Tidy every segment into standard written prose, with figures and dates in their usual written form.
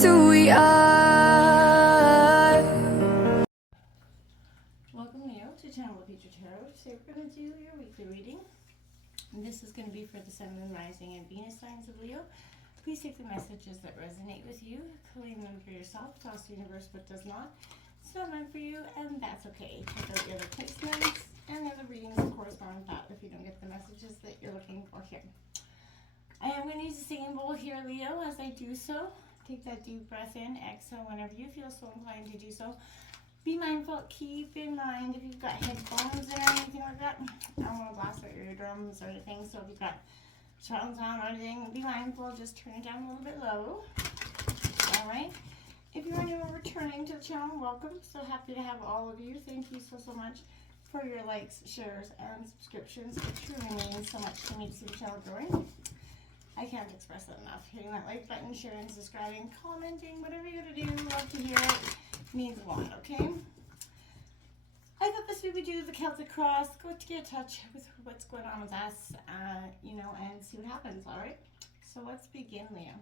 just who we are. Welcome, Leo, to Channel of Future Tarot. Today we're going to do your weekly reading. And this is going to be for the Sun, Moon, Rising, and Venus signs of Leo. Please take the messages that resonate with you, claim them for yourself, toss the universe what does not. It's not meant for you, and that's okay. Check out the other placements and the other readings that correspond with that if you don't get the messages that you're looking for here. I am going to use a singing bowl here, Leo, as I do so. Take that deep breath in, exhale whenever you feel so inclined to do so. Be mindful, keep in mind if you've got headphones or anything like that. I don't want to blast out your eardrums or anything, so if you've got surround sound or anything, be mindful, just turn it down a little bit low. Alright, if you are new or returning to the channel, welcome. So happy to have all of you. Thank you so much for your likes, shares, and subscriptions. It truly means so much to me to see the channel growing. I can't express that enough. Hitting that like button, sharing, subscribing, commenting, whatever you gotta do, love to hear it. Means a lot, okay? I thought this week we do the Celtic Cross, go to get in touch with what's going on with us, you know, and see what happens, all right? So let's begin, Leo.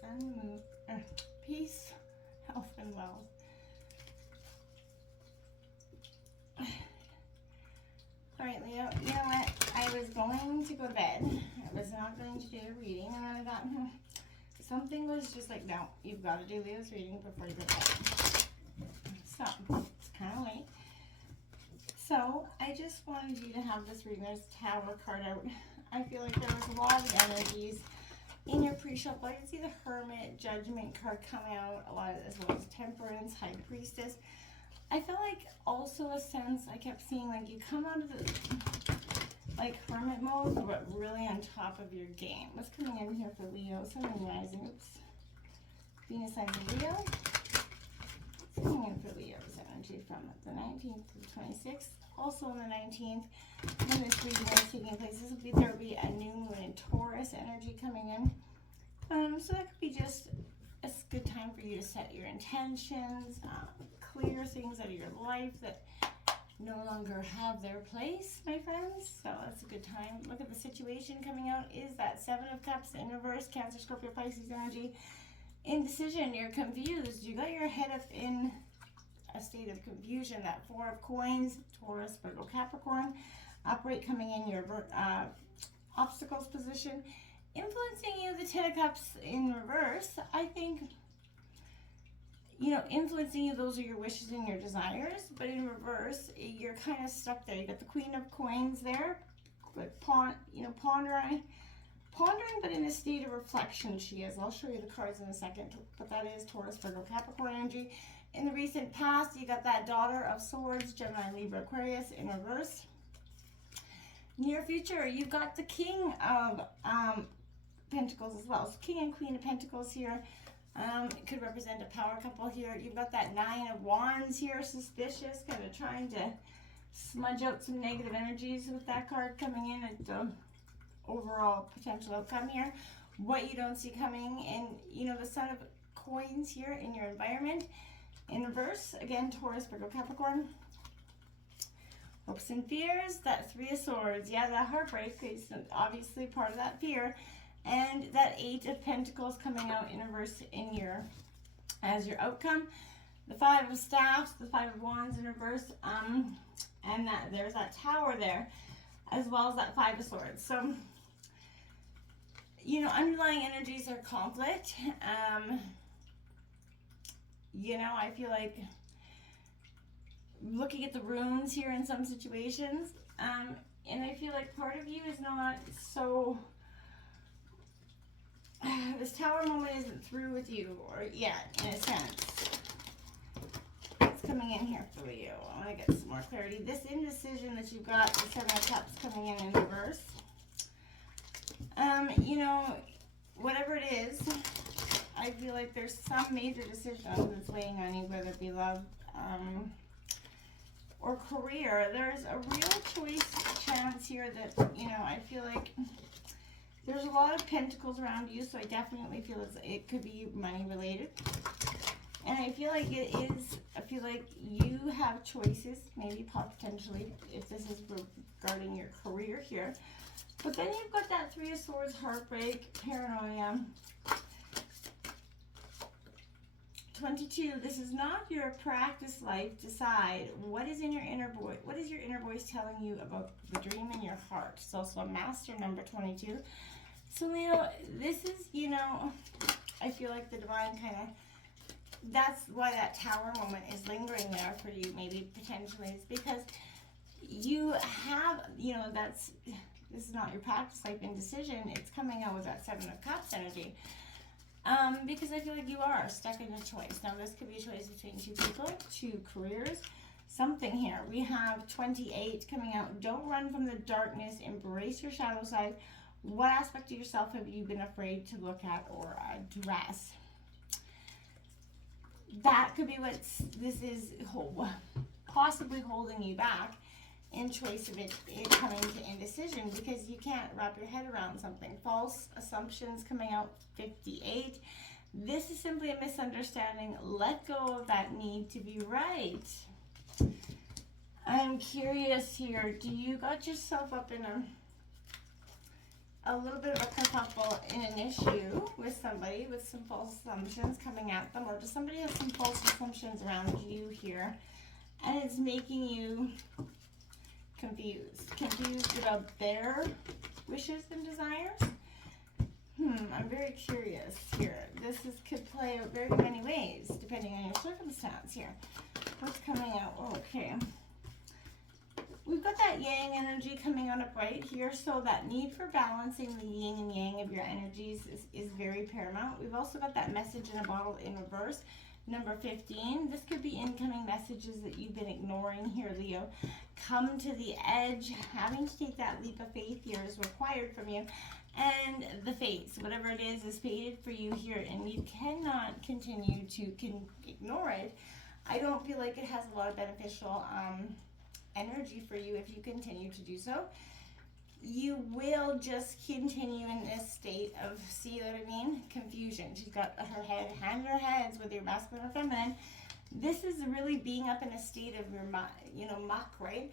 Sun, moon, peace, health, and wealth. All right, Leo, you know what? I was going to go to bed. I was not going to do a reading, and then I thought, something was just like, no, you've got to do Leo's reading before you go to bed. So, it's kind of late. So, I just wanted you to have this reading. There's a Tower card out. I feel like there was a lot of energies in your pre-shuffle. I can see the Hermit, Judgment card coming out, a lot of, as well as Temperance, High Priestess. I felt like also a sense, I kept seeing like you come out of the like hermit mode, but really on top of your game. What's coming in here for Leo? Sun, Moon, Rising, oops. Venus signs of Leo. What's coming in for Leo's energy from the 19th to the 26th? Also on the 19th, when this reading is taking place, there will be a new moon in Taurus energy coming in. So that could be just a good time for you to set your intentions, clear things out of your life that no longer have their place, my friends. So that's a good time. Look at the situation coming out is that Seven of Cups in reverse, Cancer, Scorpio, Pisces energy. Indecision, you're confused. You got your head up in a state of confusion. That Four of Coins, Taurus, Virgo, Capricorn. Upright coming in your obstacles position. Influencing you, the Ten of Cups in reverse. I think, you know, influencing you, those are your wishes and your desires, but in reverse, you're kind of stuck there. You got the Queen of Coins there, but pondering, but in a state of reflection she is. I'll show you the cards in a second, but that is Taurus, Virgo, Capricorn energy. In the recent past, you got that Daughter of Swords, Gemini, Libra, Aquarius in reverse. Near future, you've got the King of Pentacles as well. So King and Queen of Pentacles here. It could represent a power couple here. You've got that Nine of Wands here, suspicious, kind of trying to smudge out some negative energies with that card coming in at the overall potential outcome here. What you don't see coming, and you know, the Son of Coins here in your environment. In reverse, again, Taurus, Virgo, Capricorn. Hopes and fears, that Three of Swords. Yeah, that heartbreak is obviously part of that fear. And that Eight of Pentacles coming out in reverse in your, as your outcome. The Five of Staffs, the Five of Wands in reverse, and that there's that Tower there, as well as that Five of Swords. So, you know, underlying energies are conflict. You know, I feel like looking at the runes here in some situations, and I feel like part of you is not so... this Tower moment isn't through with you, or yet, in a sense. What's coming in here for you? I want to get some more clarity. This indecision that you've got, the Seven of Cups coming in reverse. You know, whatever it is, I feel like there's some major decision that's weighing on you, whether it be love or career. There's a real choice chance here that, you know, I feel like there's a lot of pentacles around you, so I definitely feel it could be money related. And I feel like it is, I feel like you have choices, maybe potentially, if this is regarding your career here. But then you've got that Three of Swords, heartbreak, paranoia. 22, this is not your practice life. Decide what is in your inner voice. What is your inner voice telling you about the dream in your heart? It's also a master number 22. So Leo, this is, you know, I feel like the divine kind of, that's why that tower moment is lingering there for you, maybe potentially. It's because you have, you know, this is not your practice life indecision. It's coming out with that Seven of Cups energy. Because I feel like you are stuck in a choice. Now, this could be a choice between two people, two careers, something here. We have 28 coming out. Don't run from the darkness. Embrace your shadow side. What aspect of yourself have you been afraid to look at or address? That could be what this is possibly holding you back in choice of it coming to indecision, because you can't wrap your head around something. False assumptions coming out 58. This is simply a misunderstanding. Let go of that need to be right. I'm curious here. Do you got yourself up in a little bit of a kerfuffle in an issue with somebody with some false assumptions coming at them, or does somebody have some false assumptions around you here and it's making you confused about their wishes and desires? I'm very curious here. Could play out very many ways depending on your circumstance here. What's coming out? Okay. We've got that yang energy coming on up right here, so that need for balancing the yin and yang of your energies is very paramount. We've also got that message in a bottle in reverse, number 15. This could be incoming messages that you've been ignoring here, Leo. Come to the edge. Having to take that leap of faith here is required from you. And the fates, whatever it is fated for you here, and you cannot continue to ignore it. I don't feel like it has a lot of beneficial energy for you if you continue to do so. You will just continue in this state of, see what I mean? Confusion. She's got her hand in her heads, whether you're masculine or feminine. This is really being up in a state of your, muck, right?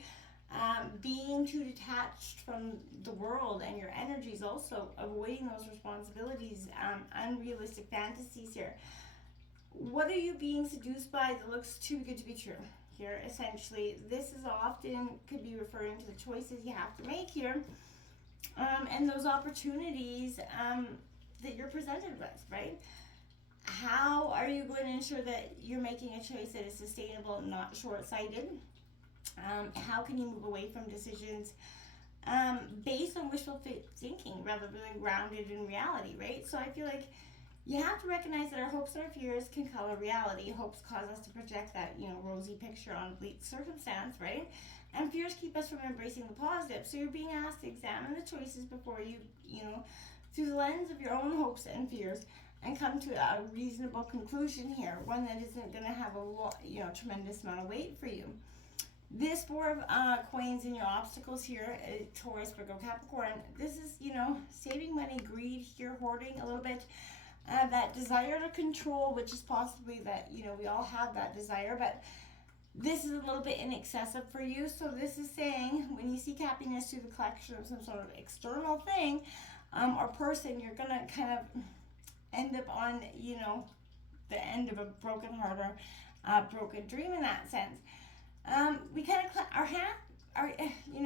Being too detached from the world and your energies, also avoiding those responsibilities, unrealistic fantasies here. What are you being seduced by that looks too good to be true? Here, essentially, this is often could be referring to the choices you have to make here, and those opportunities that you're presented with, right? How are you going to ensure that you're making a choice that is sustainable, not short-sighted? How can you move away from decisions based on wishful thinking rather than grounded in reality, right? So I feel like you have to recognize that our hopes and our fears can color reality. Hopes cause us to project that, rosy picture on bleak circumstance, right? And fears keep us from embracing the positive. So you're being asked to examine the choices before you, through the lens of your own hopes and fears, and come to a reasonable conclusion here, one that isn't going to have a tremendous amount of weight for you. This Four of Coins in your obstacles here, Taurus, Virgo, Capricorn, this is, saving money, greed here, hoarding a little bit. That desire to control, which is possibly that, we all have that desire, but this is a little bit in excessive for you. So this is saying when you seek happiness through the collection of some sort of external thing or person, you're going to kind of end up on, the end of a broken heart or a broken dream in that sense. We kind of,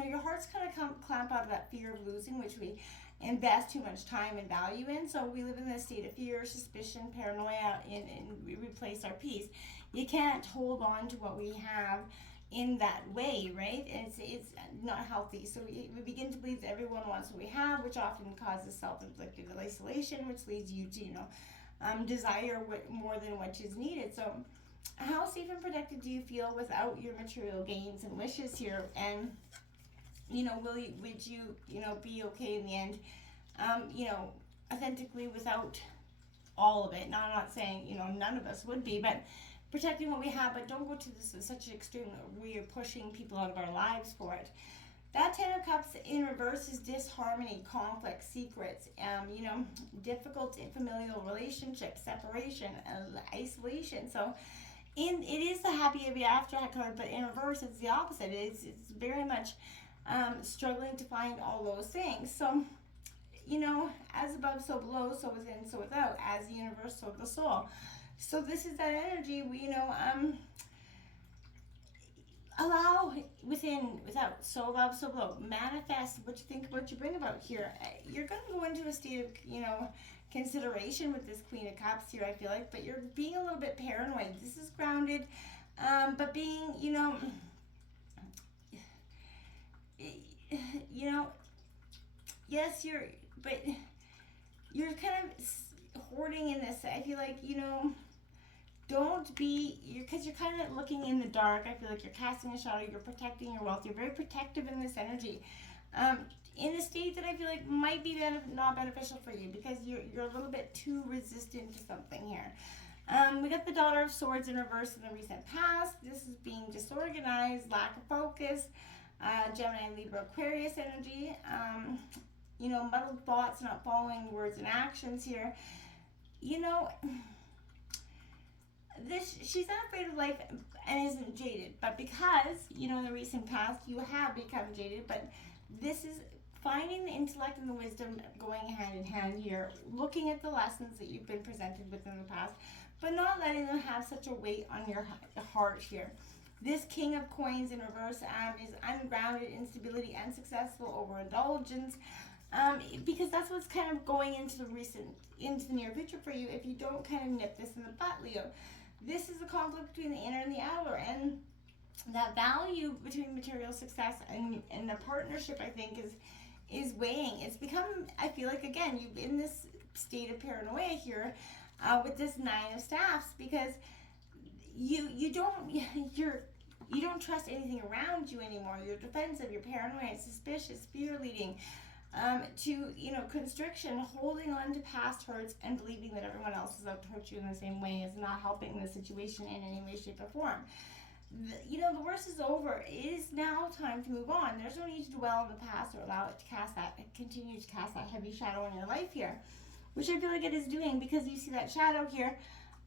your heart's kind of clamp out of that fear of losing, which we invest too much time and value in. So we live in this state of fear, suspicion, paranoia, and we replace our peace. You can't hold on to what we have in that way, right? It's not healthy. So we begin to believe that everyone wants what we have, which often causes self-inflicted isolation, which leads you to, desire more than what is needed. So how safe and protected do you feel without your material gains and wishes here? And would you be okay in the end, authentically without all of it? Now, I'm not saying, none of us would be, but protecting what we have, but don't go to this such an extreme that we are pushing people out of our lives for it. That Ten of Cups in reverse is disharmony, conflict, secrets, difficult familial relationships, separation, isolation. So it is the happy ever after card, but in reverse it's the opposite. It's very much struggling to find all those things. So, as above, so below, so within, so without, as the universe, so the soul. So this is that energy, allow within, without, so above, so below. Manifest what you think, what you bring about here. You're going to go into a state of, consideration with this Queen of Cups here, I feel like, but you're being a little bit paranoid. This is grounded, but being, yes, but you're kind of hoarding in this. I feel like, because you're kind of looking in the dark. I feel like you're casting a shadow, you're protecting your wealth, you're very protective in this energy. In a state that I feel like might be not beneficial for you, because you're a little bit too resistant to something here. We got the Daughter of Swords in reverse in the recent past. This is being disorganized, lack of focus, Gemini, Libra, Aquarius energy, muddled thoughts, not following words and actions here. She's not afraid of life and isn't jaded, but because, in the recent past, you have become jaded, but this is finding the intellect and the wisdom going hand in hand here, looking at the lessons that you've been presented with in the past, but not letting them have such a weight on your heart here. This King of Coins in reverse is ungrounded, instability, unsuccessful overindulgence, because that's what's kind of going into the near future for you if you don't kind of nip this in the butt, Leo. This is a conflict between the inner and the outer, and that value between material success and the partnership, I think, is weighing. It's become, I feel like, again, you've in this state of paranoia here with this Nine of Staffs, because you don't trust anything around you anymore. You're defensive, you're paranoid, suspicious, fear leading to constriction, holding on to past hurts and believing that everyone else is out to hurt you in the same way, is not helping the situation in any way, shape, or form. The worst is over. It is now time to move on. There's no need to dwell in the past or allow it to continue to cast that heavy shadow on your life here, which I feel like it is doing, because you see that shadow here.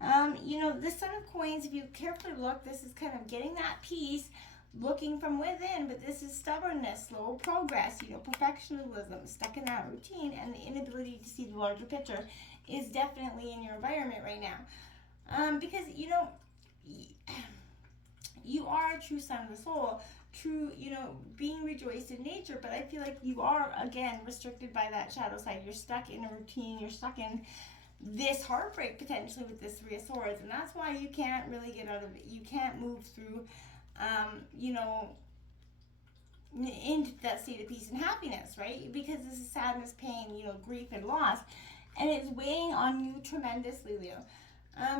The Son of Coins, if you carefully look, this is kind of getting that peace, looking from within, but this is stubbornness, slow progress, perfectionism, stuck in that routine, and the inability to see the larger picture is definitely in your environment right now. Because, you are a true son of the soul, true, being rejoiced in nature, but I feel like you are, again, restricted by that shadow side. You're stuck in a routine, you're stuck in this heartbreak potentially with this Three of Swords, and that's why you can't really get out of it. You can't move through, into that state of peace and happiness, right? Because this is sadness, pain, grief and loss, and it's weighing on you tremendously, Leo.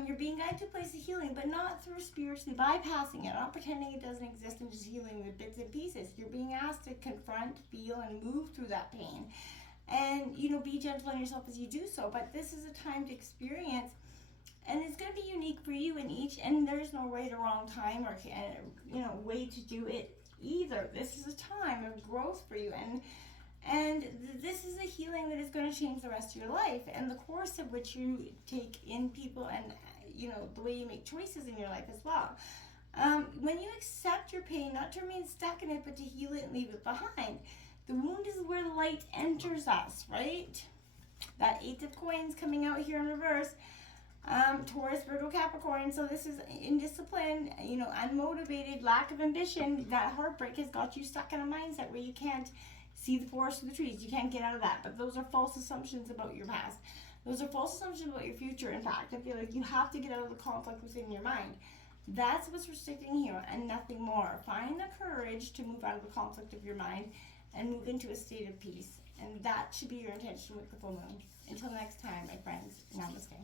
You're being guided to a place of healing, but not through spiritually bypassing it, not pretending it doesn't exist and just healing the bits and pieces. You're being asked to confront, feel, and move through that pain. And, be gentle on yourself as you do so. But this is a time to experience, and it's going to be unique for you in each, and there's no right or wrong time or, way to do it either. This is a time of growth for you, and this is a healing that is going to change the rest of your life, and the course of which you take in people, and the way you make choices in your life as well. When you accept your pain, not to remain stuck in it, but to heal it and leave it behind. The wound is where the light enters us, right? That Eight of Coins coming out here in reverse. Taurus, Virgo, Capricorn. So this is indiscipline, unmotivated, lack of ambition. That heartbreak has got you stuck in a mindset where you can't see the forest for the trees. You can't get out of that. But those are false assumptions about your past. Those are false assumptions about your future. In fact, I feel like you have to get out of the conflict within your mind. That's what's restricting here, and nothing more. Find the courage to move out of the conflict of your mind and move into a state of peace. And that should be your intention with the full moon. Until next time, my friends, namaste.